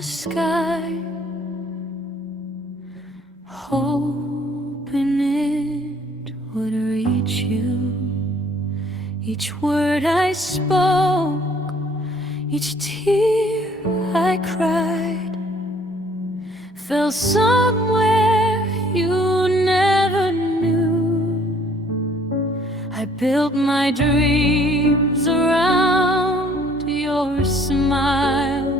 the sky, hoping it would reach you. Each word I spoke, each tear I cried, fell somewhere you never knew. I built my dreams around your smile,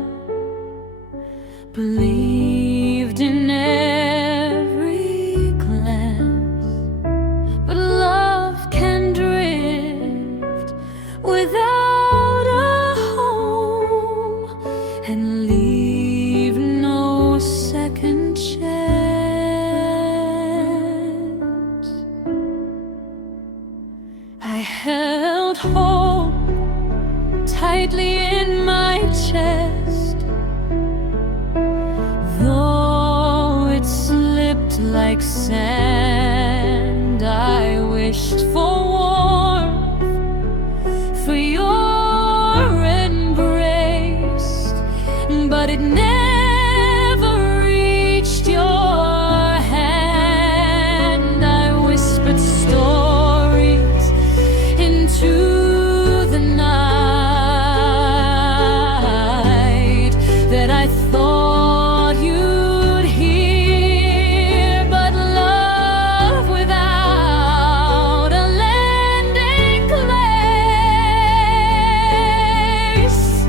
believed in every glance, but love can drift without a home and leave no second chance. I held hope tightly in my chest, though it slipped like sand. I wished for warmth, for your embrace, but it never reached your hand. I whispered stories into the night that I thought you'd hear, but love without a landing place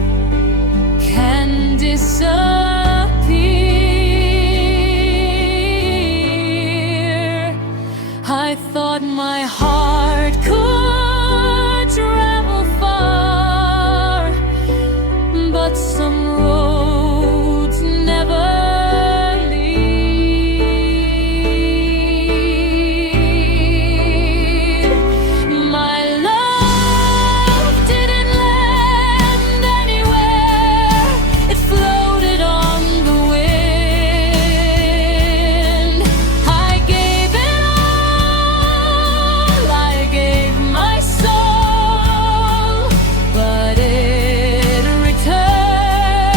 can disappear. I thought my heart could travel far, but some roads never lead. My love didn't land anywhere, it floated on the wind. I gave it all, I gave my soul, but it returned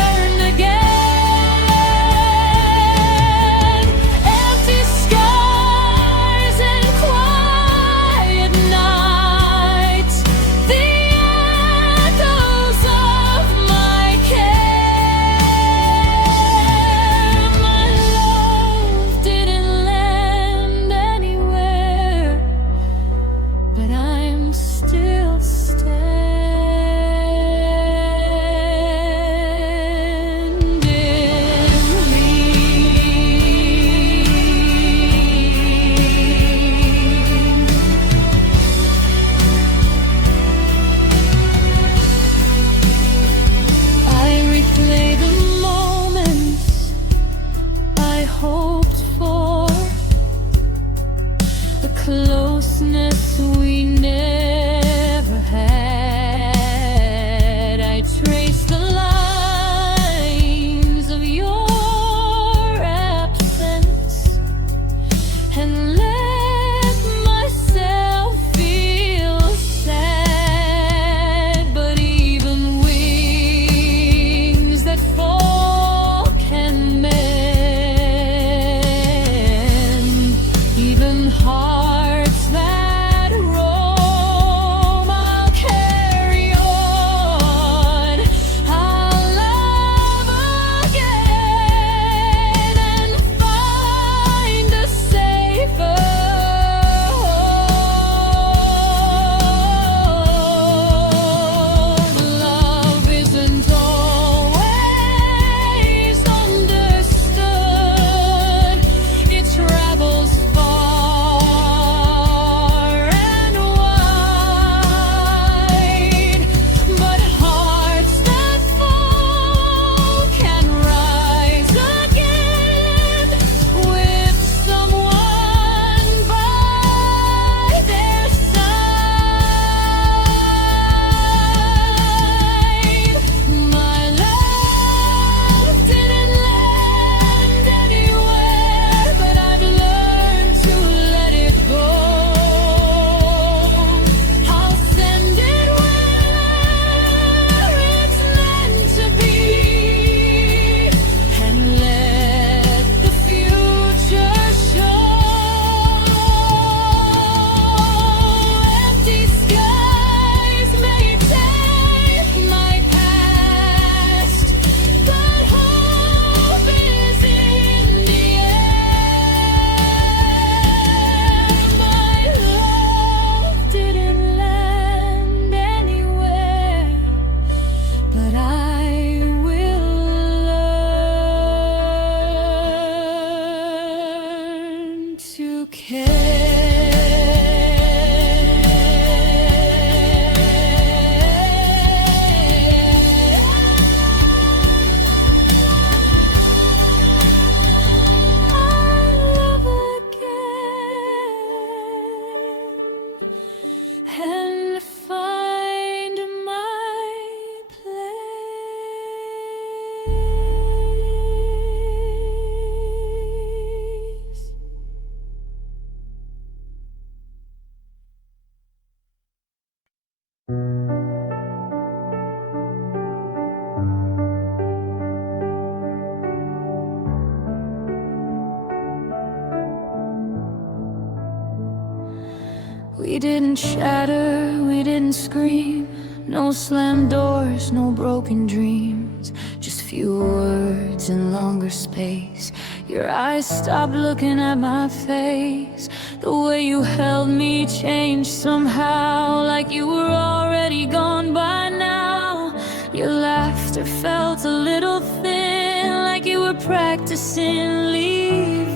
We didn't shatter, we didn't scream. No slammed doors, no broken dreams. Just few words in longer space. Your eyes stopped looking at my face. The way you held me changed somehow, like you were already gone by now. Your laughter felt a little thin, like you were practicing leaving.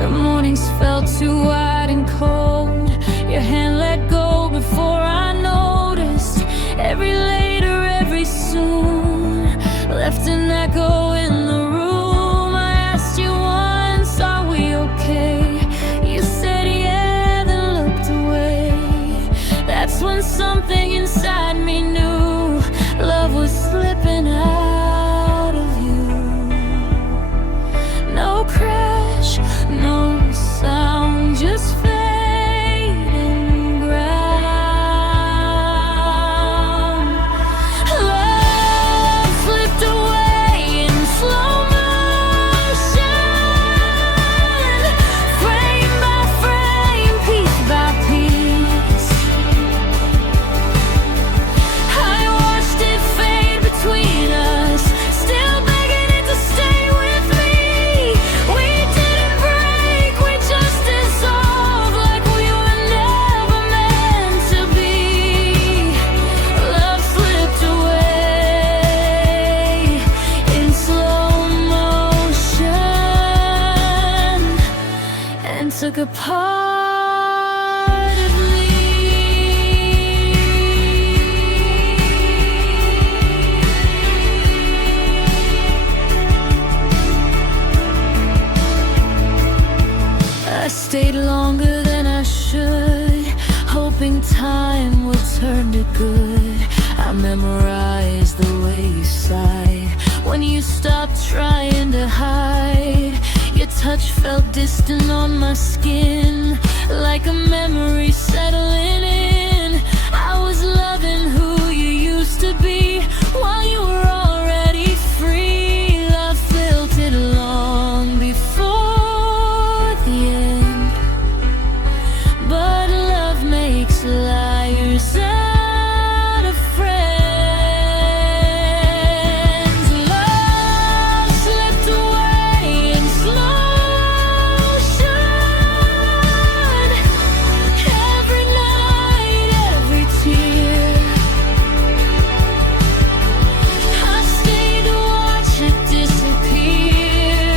The mornings felt too wide and cold. Your hand let go before I noticed. Every later, every soon left an echo in the room. I asked you once, are we okay? You said yeah, then looked away. That's when something inside me knew love was slipping out of you. No crash, no sound, just fading ground. Love slipped away in slow motion, frame by frame, piece by piece. I watched it fade between us, still begging it to stay with me. We didn't break, we just dissolved, like we were never meant to be. Love slipped away in slow motion and took a part of me. I stayed longer than I should, hoping time would turn to good. I memorized the way you sighed when you stopped trying to hide. Your touch felt distant on my skin, like a memory settling in. I was loving who you used to be while you were already free. Love filtered long before the end, but love makes liars out of friends. Love slipped away in slow motion. Every night, every tear, I stayed to watch it disappear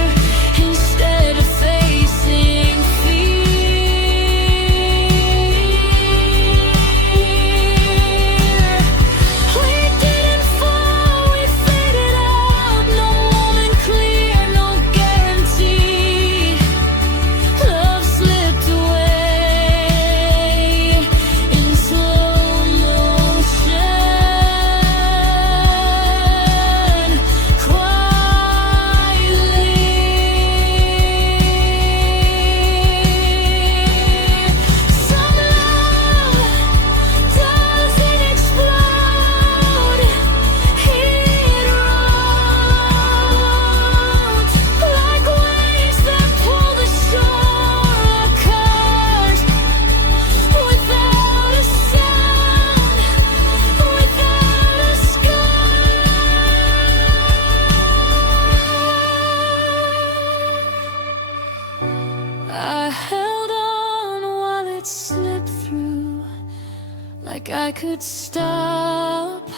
instead of facing fear. We didn't fall, we faded out. No moment clear, no guarantee. Love slipped away in slow motion, quietly. Some love doesn't explode, it erodes like waves that pull the shore apart, without a sound, without a scar. I held on while it slipped through, like I could stop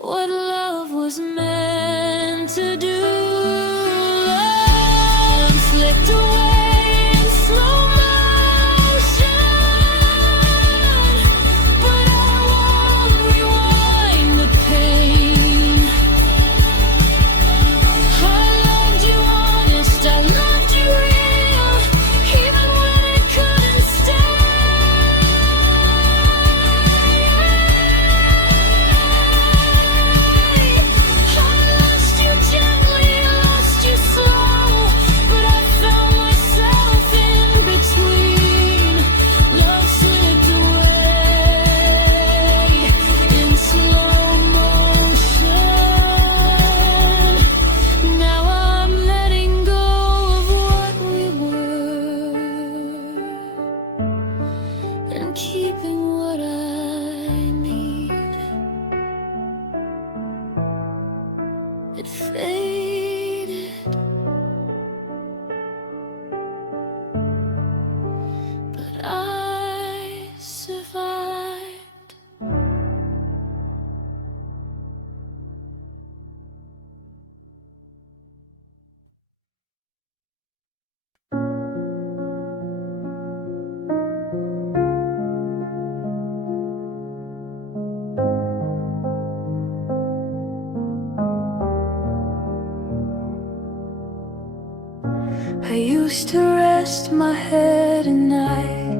what love was meant to do. Love slipped away in slow motion, but I won't rewind the pain. I loved you honest, I loved you real, even when it couldn't stay. it faded, but I survived. I used to rest my head at night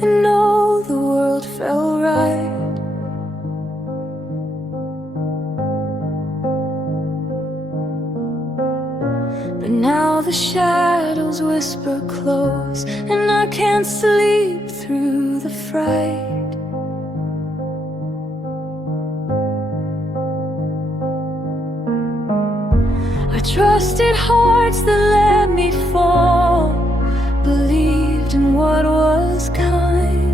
and know the world felt right. But now the shadows whisper close, and I can't sleep through the fright. I trusted hearts that let me fall, believed in what was kind.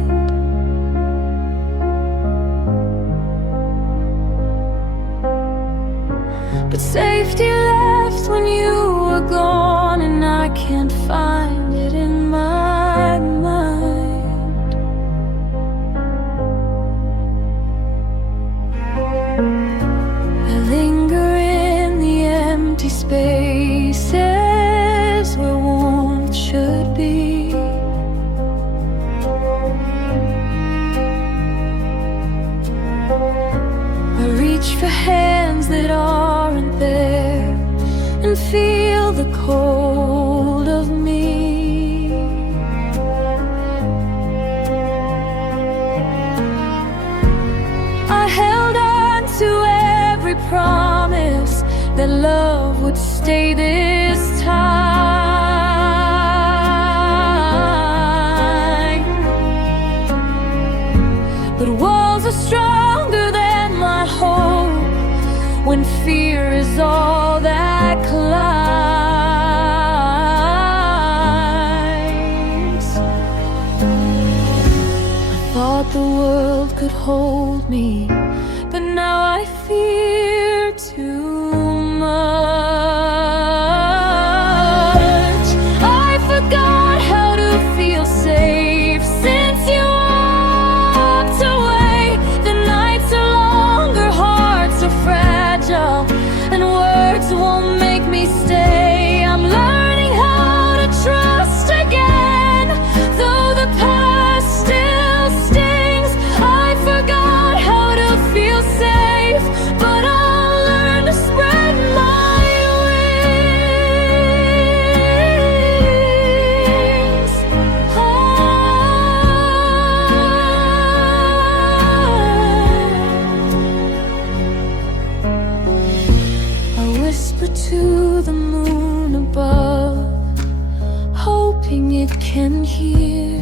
But safety left when you were gone, and I can't find it in my mind. I linger in the empty spaces where warmth should be. I reach for hands that aren't there and feel the cold of me. I held on to every promise that love would stay this time. But walls are stronger than my hope when fear is all that climbs. I thought the world could hold me, but now I fear too much. I forgot how to feel safe since you walked away. The nights are longer, hearts are fragile, and words won't make me stay. I'm learning how to trust again, though the past still stings. I forgot how to feel safe, but I'll learn to spread my wings. I whisper to the moon above, hoping it can hear.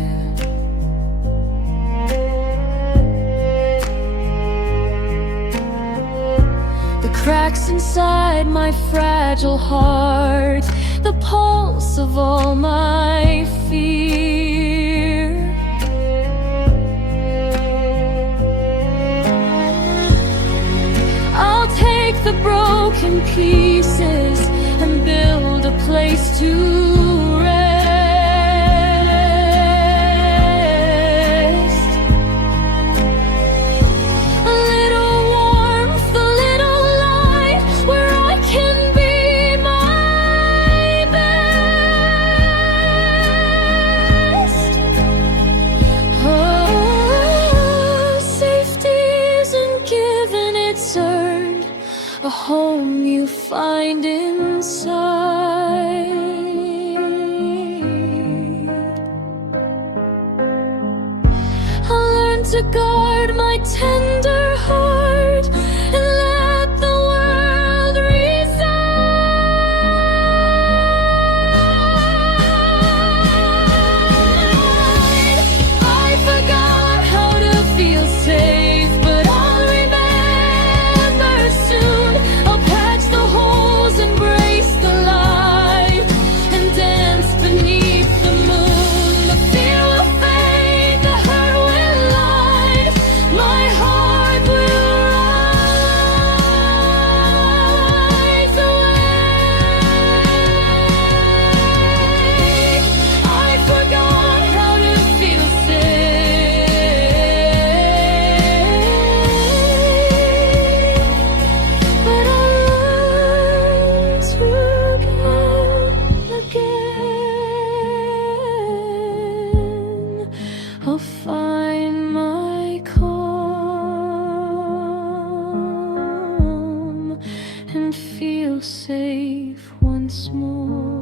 The cracks inside my fragile heart, the pulse of all my fear. I'll take the broken pieces and build a place to rest. A little warmth, a little light, where I can be my best. Oh, safety isn't given, it's earned, a home you find inside. I learned to guard my tender heart and let the world reside. I forgot how to feel safe, but I'll remember soon. I'll patch the holes, embrace the light, and dance beneath the moon. The fear will fade, the hurt will light. My heart and feel safe once more.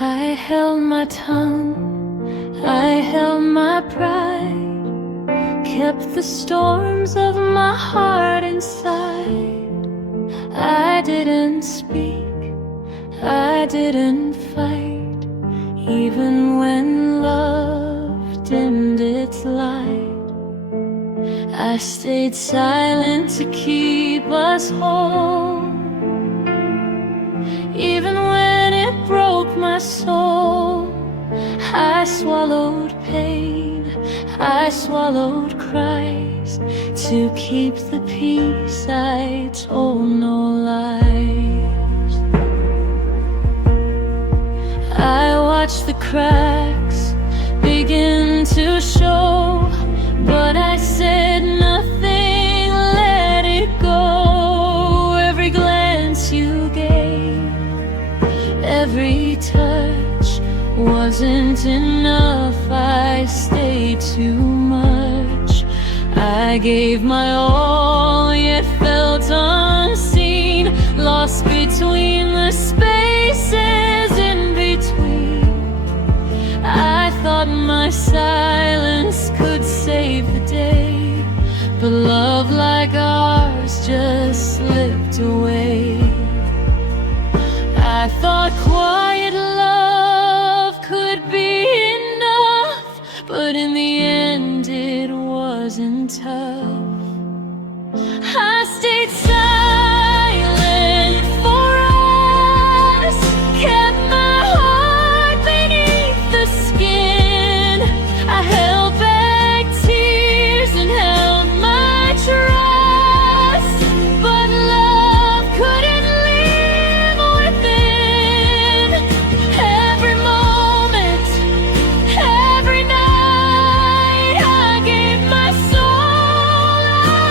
I held my tongue, I held my pride, kept the storms of my heart inside. I didn't speak, I didn't fight, even when love dimmed its light. I stayed silent to keep us whole, even when it broke my soul. I swallowed pain, I swallowed cries, to keep the peace. I told no lies. I watched the cracks begin to show, but I said nothing, let it go. Every glance you gave, every touch wasn't enough. I stayed too much. I gave my all, yet felt unseen, lost between the spaces in between. I thought my silence could save the day, but love like ours just slipped away. I thought quiet love could be enough, but in the end it wasn't tough. I stayed silent for us, kept my heart beneath the skin. I held back tears and held my trust, but love couldn't live within. Every moment, every night, I gave my soul,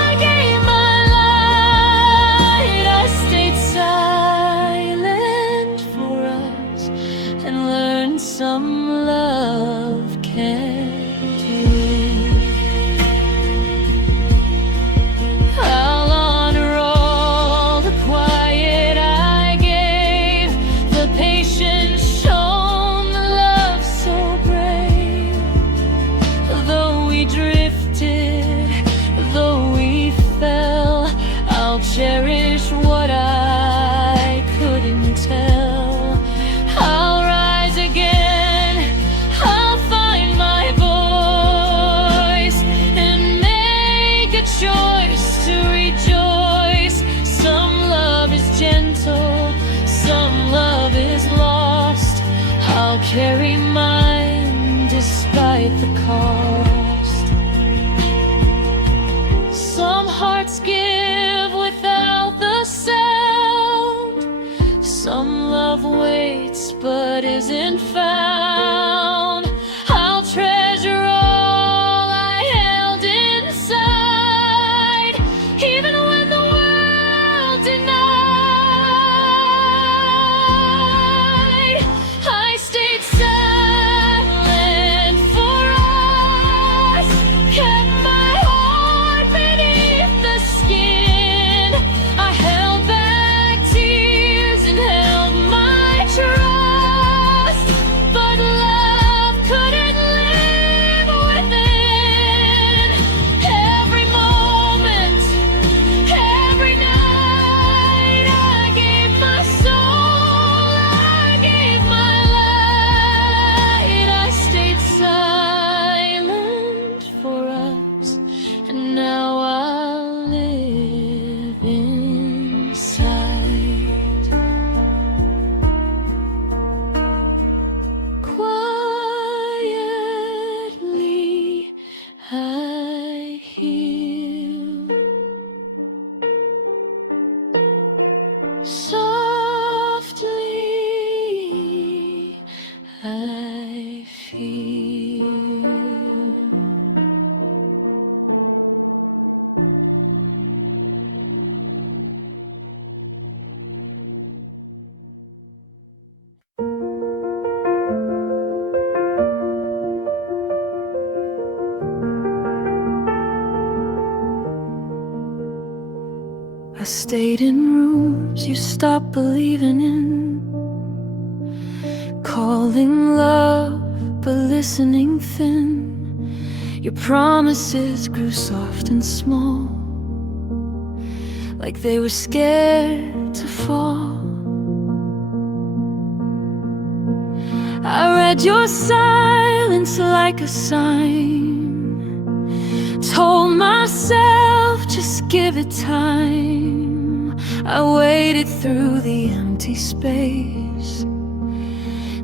I gave my light. I stayed silent for us and learned some love can't win. I'll honor all the quiet I gave, the patience shown, the love so brave. Though we drifted, though we fell, I'll cherish what I couldn't tell. I'll rise again, I'll find my voice and make a choice to rejoice. Some love is gentle, some love is lost. I'll carry mine despite the cost. Some hearts give without the sound, some love waits but isn't found. I'll treasure all I held inside, even when the world denied. I stayed silent I stayed in rooms you stopped believing in, calling love but listening thin. Your promises grew soft and small, like they were scared to fall. I read your silence like a sign, told myself just give it time. I waited through the empty space,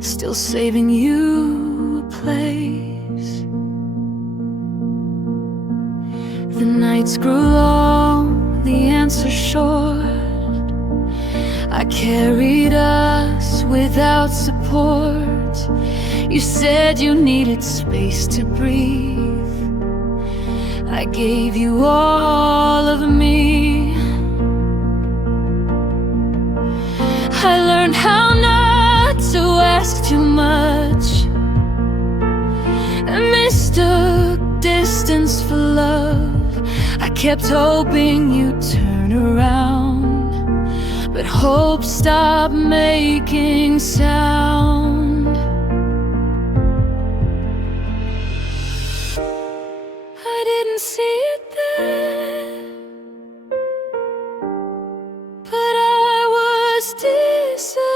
still saving you a place. The nights grew long, the answers short. I carried us without support. You said you needed space to breathe. I gave you all of me. I learned how not to ask too much, I mistook distance for love. I kept hoping you'd turn around, but hope stopped making sound. I didn't see it then, but I was disappearing.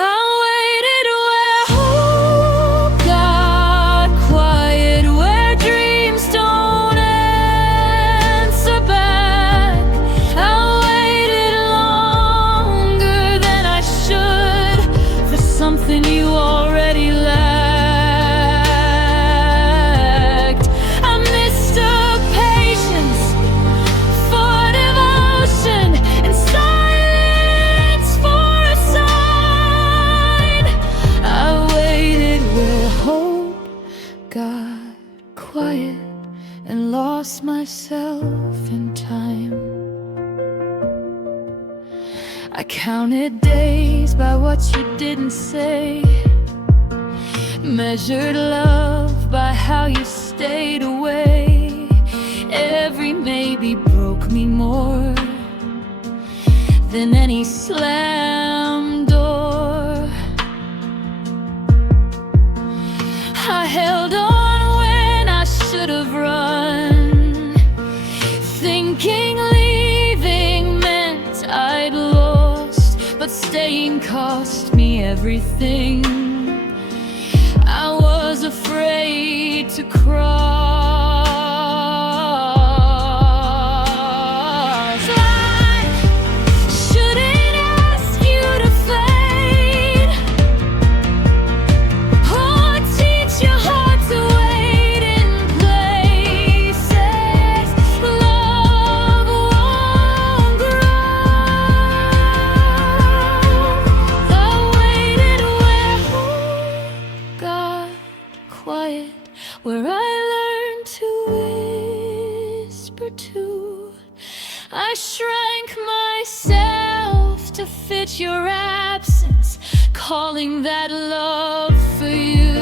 I waited where hope got quiet, where dreams don't answer back. I waited longer than I should for something you already lacked. I mistook patience for devotion and silence for a sign. I waited where hope got quiet and lost myself in time. I counted days by what you didn't say, measured love by how you stayed away. Every maybe broke me more than any slam door. I held on when I should have run, thinking leaving meant I'd lost, but staying cost me everything. I was afraid to cross. Life shouldn't ask you to fade, or teach your heart to wait in places love won't grow. I waited where hope got quiet, where I learned to whisper too. I shrank myself to fit your absence, calling that love for you.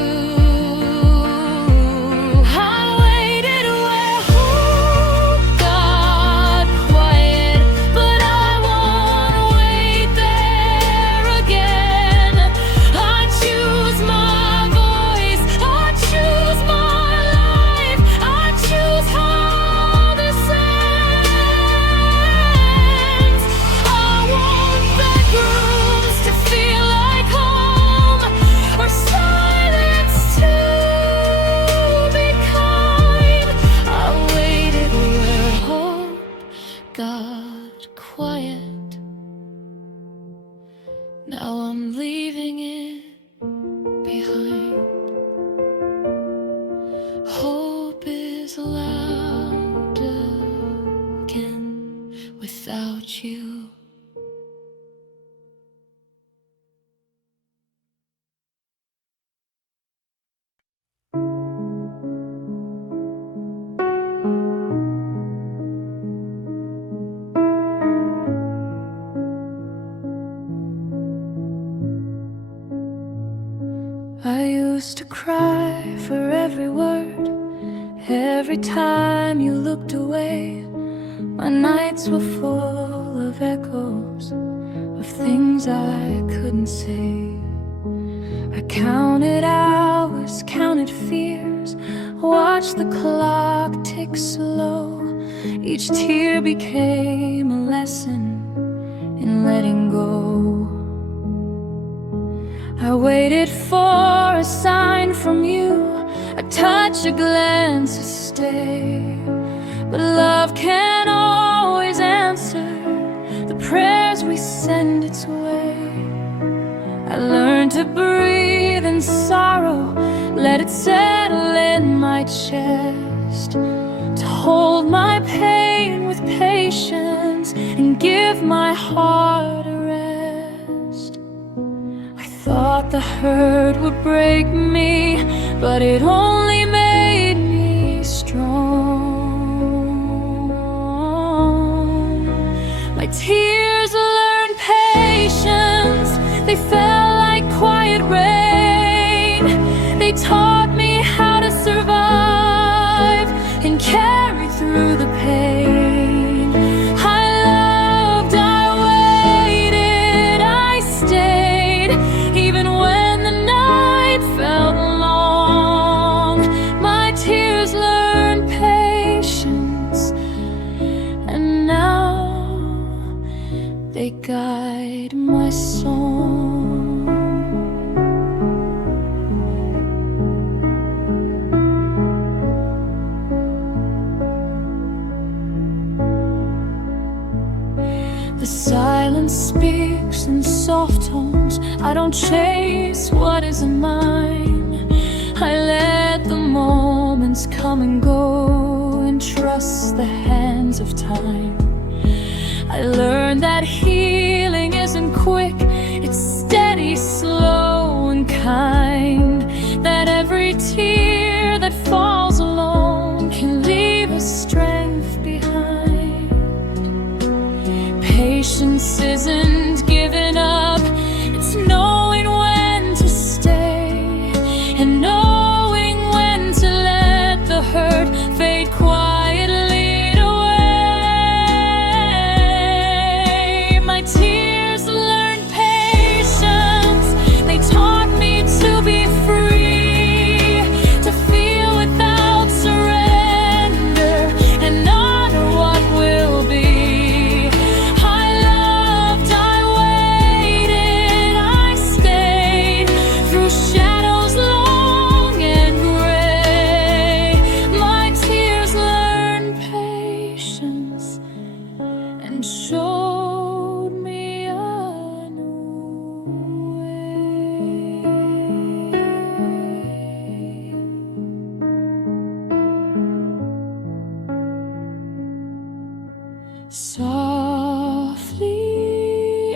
I waited where hope got quiet, but I won't wait there again. I choose my voice, I choose my life, I choose how this ends. I want back rooms to feel like home, or silence to be kind. I waited where hope got quiet. Now I'm leaving it behind. Hope is loud again without you. I used to cry for every word, every time you looked away. My nights were full of echoes of things I couldn't say. I counted hours, counted fears, watched the clock tick slow. Each tear became a lesson in letting go. I waited for a sign from you, a touch, a glance, a stay. But love can't always answer the prayers we send its way. I learned to breathe in sorrow, let it settle in my chest, to hold my pain with patience and give my heart a rest. I thought the hurt would break me, but it only made me strong. My tears learned patience, they fell like quiet rain. They taught me how to survive and carry through the pain. I loved, I waited, I stayed, even when the night felt long. My tears learned patience, and now they guide my song. The silence speaks in soft tones. I don't chase what isn't mine. I let the moments come and go and trust the hands of time. I learned that healing isn't quick, it's steady, slow and kind. That every tear that falls alone can leave a strength behind. Patience isn't giving up, it's knowing when to stay and knowing when to let the hurt fade quietly away. My tears learned patience, they taught me to be free, to feel without surrender and honor what will be. Showed me a new way. Softly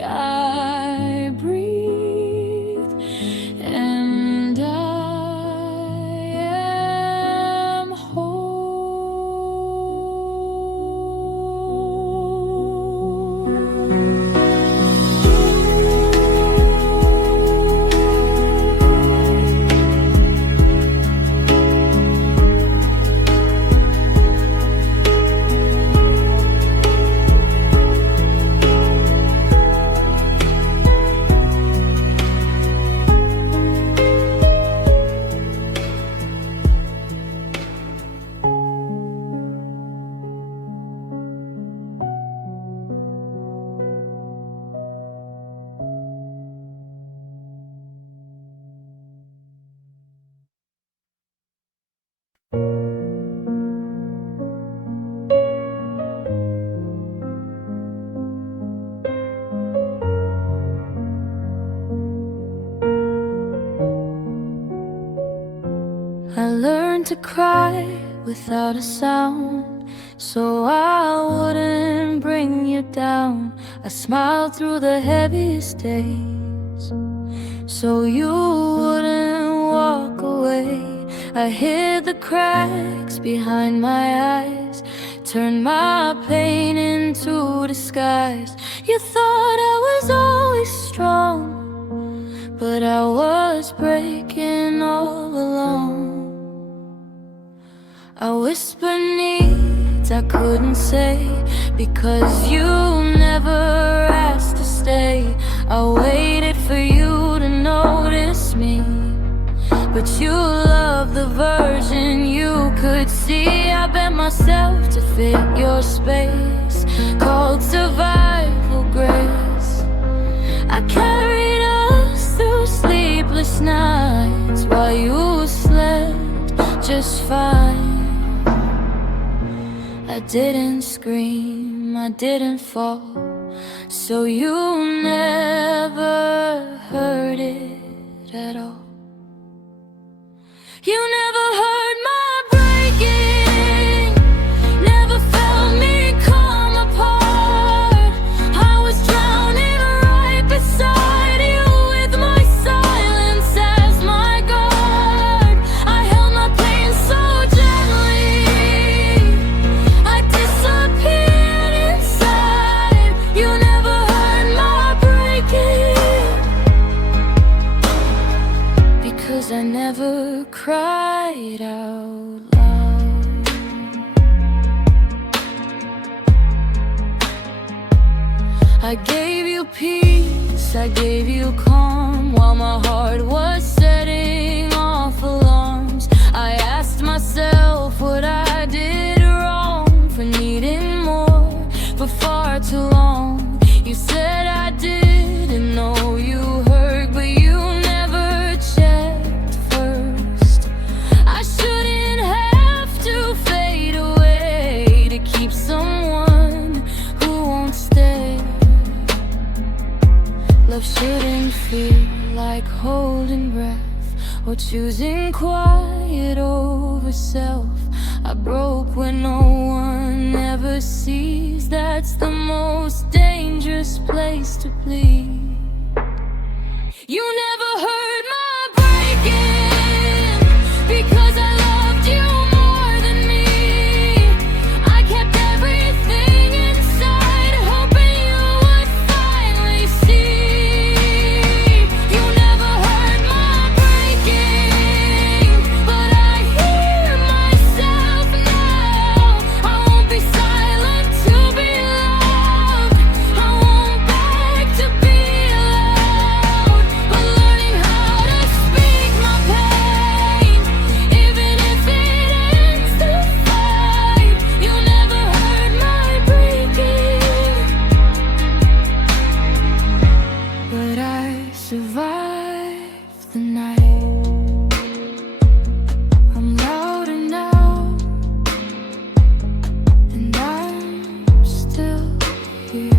I breathe, and I am I learned to cry without a sound, so I wouldn't bring you down. I smiled through the heaviest days, so you wouldn't walk away. I hid the cracks behind my eyes, turned my pain into disguise. You thought I was always strong, but I was breaking all along. I whisper need words I couldn't say, because you never asked to stay. I waited for you to notice me, but you love the version you could see. I bet myself to fit your space, called survival grace. I carried us through sleepless nights while you slept just fine. I didn't scream, I didn't fall, so you never heard it at all. You never heard my breaking, never felt me come apart. I was drowning right beside you with my silence as my guard. I held my pain so gently, I disappeared inside. You never heard my breaking, because I never cried out loud. I gave you peace, I gave you calm, while my heart was setting off alarms. I asked myself what I did wrong for needing more for far too long. You said I didn't know you hurt, but you never checked first. I shouldn't have to fade away to keep someone who won't stay. Love shouldn't feel like holding breath or choosing quiet over self. I broke when no one ever sees. That's the most dangerous place to bleed. You never heard my breaking, because I loved you more than me. I kept everything inside, hoping you would finally see. You never heard my breaking, but I hear myself now. I won't be silent to be loved, I won't beg to be allowed, but learning how to speak my pain, even if it ends the fight. You never heard my breaking, but I survived the night. I'm louder now, and I'm still here.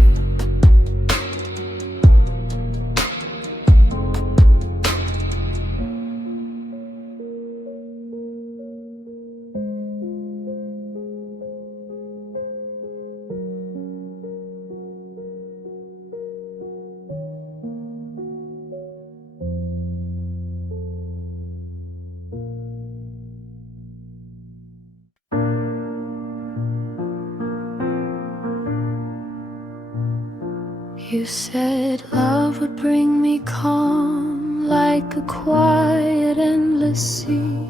You said love would bring me calm, like a quiet, endless sea.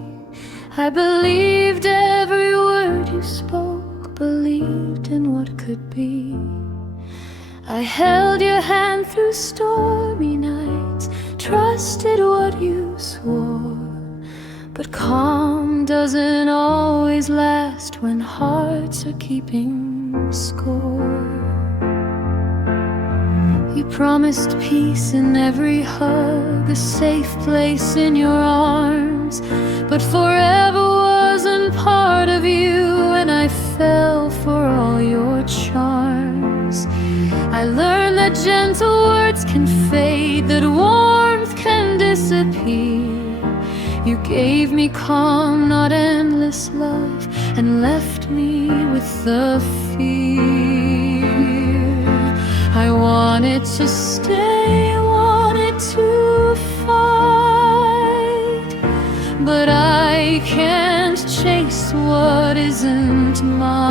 I believed every word you spoke, believed in what could be. I held your hand through stormy nights, trusted what you swore. But calm doesn't always last when hearts are keeping score. You promised peace in every hug, a safe place in your arms, but forever wasn't part of you, and I fell for all your charms. I learned that gentle words can fade, that warmth can disappear. You gave me calm, not endless love, and left me with the fear. I wanted to stay, wanted to fight, but I can't chase what isn't mine.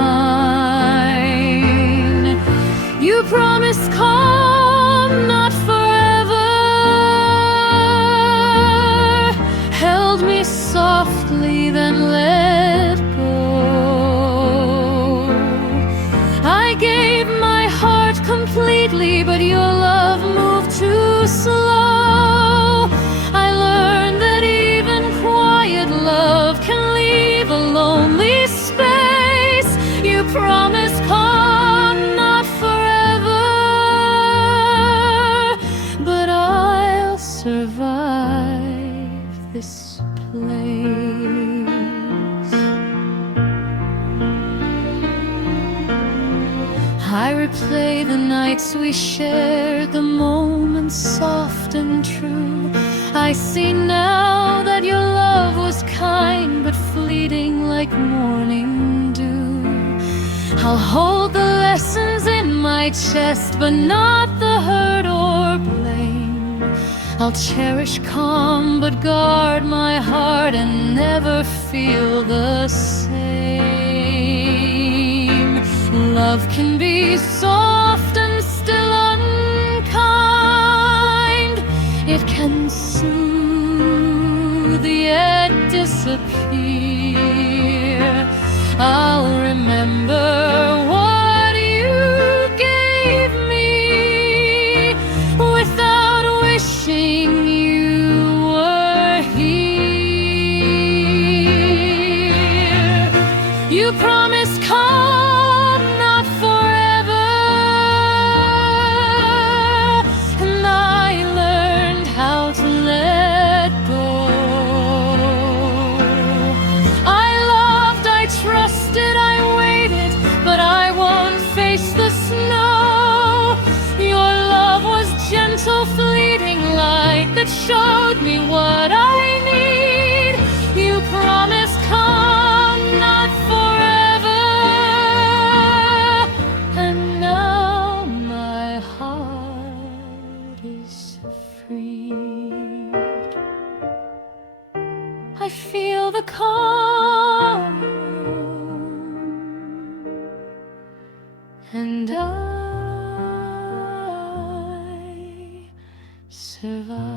You promised calm, not forever, held me softly, then let go. I replay the nights we shared, the moments soft and true. I see now that your love was kind, but fleeting like morning dew. I'll hold the lessons in my chest, but not the hurt or blame. I'll cherish calm, but guard my heart and never feel the same. Love can be soft and still unkind. It can soothe yet disappear. I'll remember what you gave me without wishing you were here. You promised calm, not forever, and I learned how to let go. I loved, I trusted, I waited, but I won't face the snow. Your love was gentle, fleeting light that showed me what I need. You promised calm, not forever, and now my heart is free. I feel the calm, and I survive.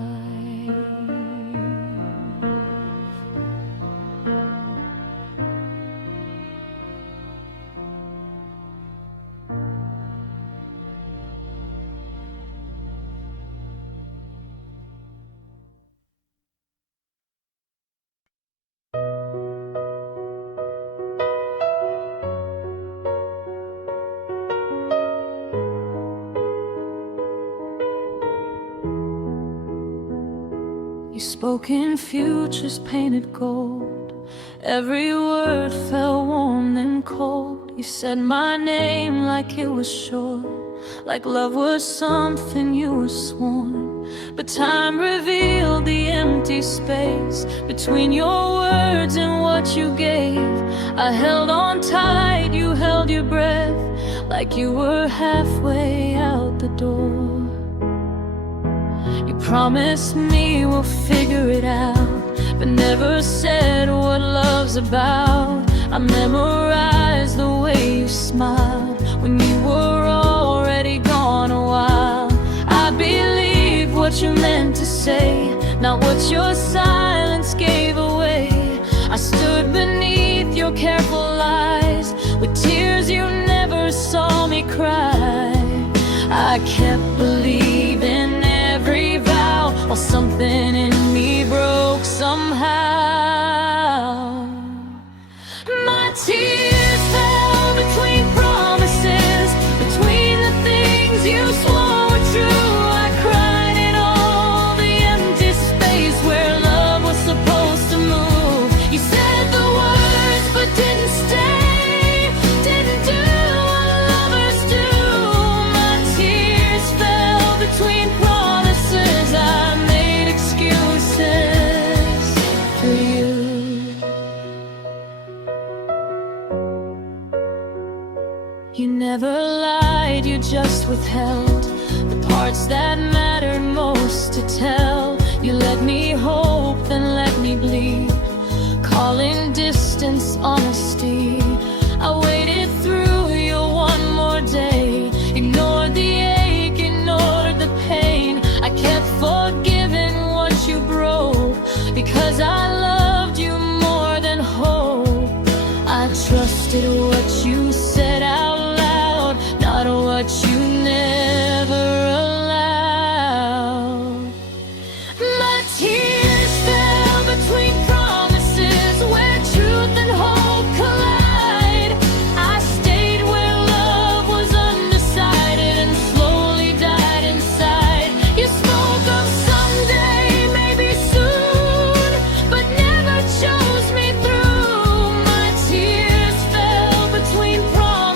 You spoke in futures painted gold. Every word fell warm then cold. You said my name like it was sure, like love was something you were sworn. But time revealed the empty space between your words and what you gave. I held on tight, you held your breath, like you were halfway out the door. You promised me we'll figure it out, but never said what love's about. I memorized the way you smiled when you were already gone a while. I believed what you meant to say, not what your silence gave away. I stood beneath your careful lies, with tears you never saw me cry. I kept believing every vow, while something in me broke somehow. My tears fell between promises, between the things you swore were true. I cried in all the empty space where love was supposed to move. You said the words but didn't stay, didn't do what lovers do. My tears fell between promises, I made excuses for you. You never lied, you just withheld the parts that mattered most to tell. You let me hope, then let me bleed, calling distance honesty. I waited through you one more day, ignored the ache, ignored the pain. I kept forgiving what you broke, because I loved you more than hope. I trusted what you said out loud, not what you never allowed. My tears fell between promises where truth and hope collide. I stayed where love was undecided and slowly died inside. You spoke of someday, maybe soon, but never chose me through. My tears fell between promises.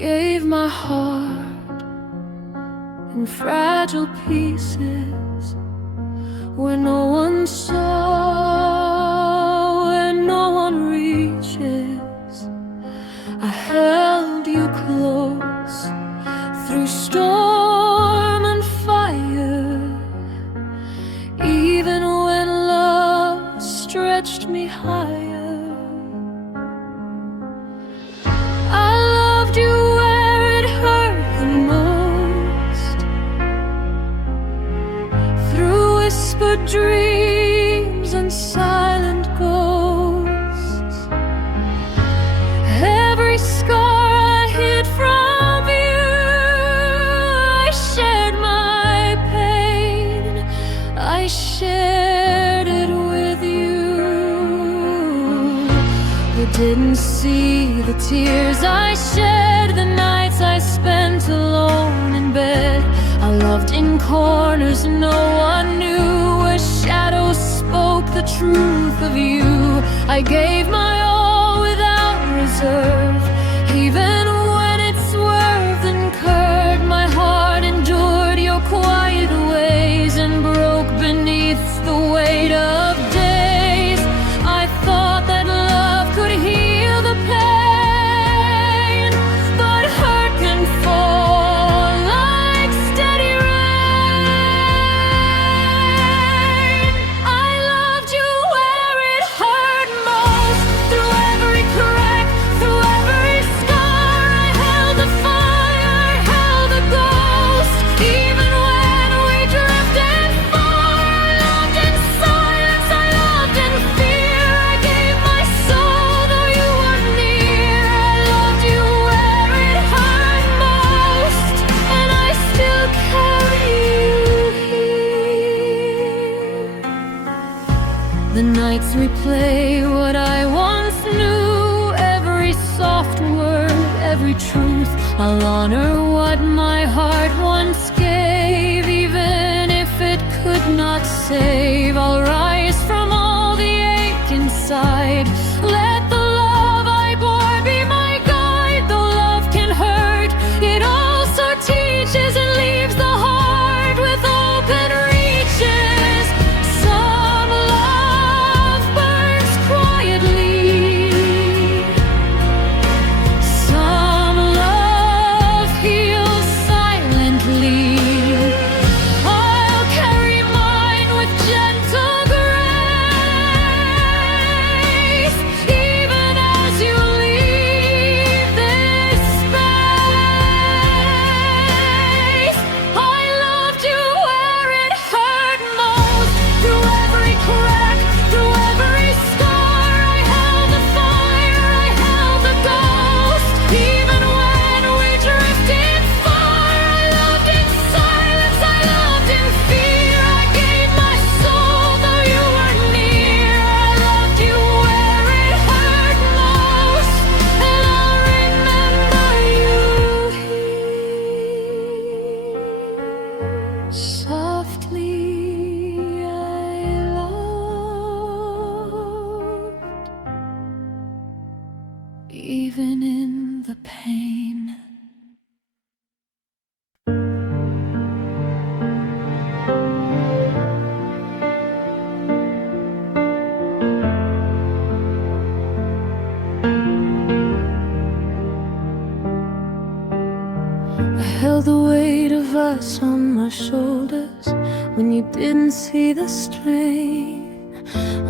gave my heart in fragile pieces where no one saw, where no one reaches. I held you close through storm and fire, even when love stretched me higher. I loved you where it hurt the most, through whispered dreams and silent ghosts. Every scar I hid from you, I shared my pain, I shared it with you. You didn't see the tears I shed, the nights I spent alone in bed. I loved in corners no one knew, where shadows spoke the truth of you. I gave my all without reserve, even when it swerved and curved. My heart endured your quiet ways and broke beneath the weight of days. I thought that love could heal the pain, but hurt can fall like steady rain. I loved you where it hurt most, through every crack, through every scar. I held the fire, I held the ghost, even when we drifted far. I loved in silence, I loved in fear. I gave my soul though you were near. I loved you where it hurt most, and I still carry you here. The nights replay what I once knew, every soft word, every truth. I'll honor what my heart once gave, even if it could not save. I'll rise from all the ache inside. Let the love I bore be my guide. Though love can hurt, it also teaches and leaves the heart with open reaches. Some love burns quietly, some love heals silently. I'll carry mine with gentle grace, even as you leave this space. I loved you where it hurt most, through every crack, through every scar. I held the fire, I held the ghost, even when we drifted far. I loved in silence, I loved in fear. I gave my soul though you were near. I loved you where it hurt most, and I'll remember you here. Softly I loved, even in the pain. I held the weight of us on my shoulders when you didn't see the strain.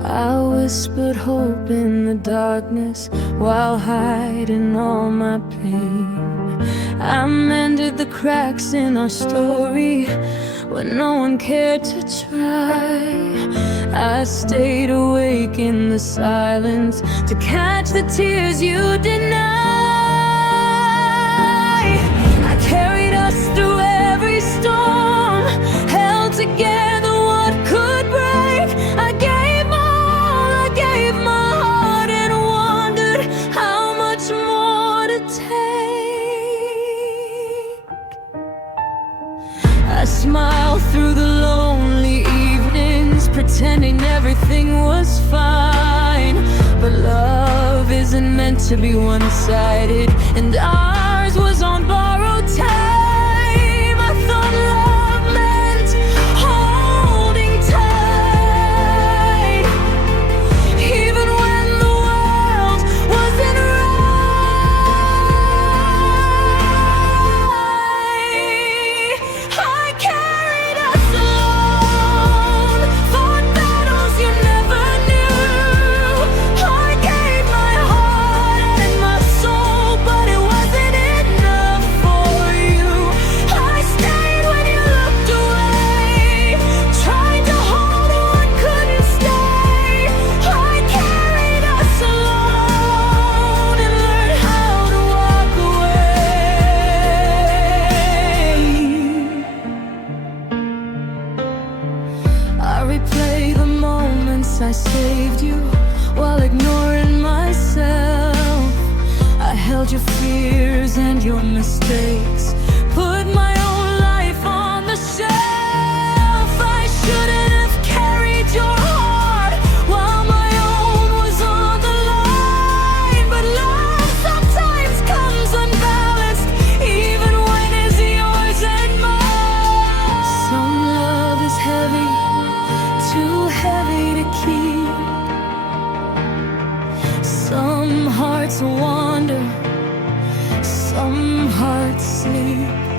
I whispered hope in the darkness while hiding all my pain. I mended the cracks in our story when no one cared to try. I stayed awake in the silence to catch the tears you deny. I carried us through every storm, held together what could break. I gave my all, I gave my heart, and wondered how much more to take. I smiled through the lonely evenings, pretending everything was fine. But love isn't meant to be one-sided, and ours was mistakes, put my own life on the shelf. I shouldn't have carried your heart while my own was on the line. But love sometimes comes unbalanced, even when it's yours and mine. Some love is heavy, too heavy to keep. Some hearts wander, some hearts sleep.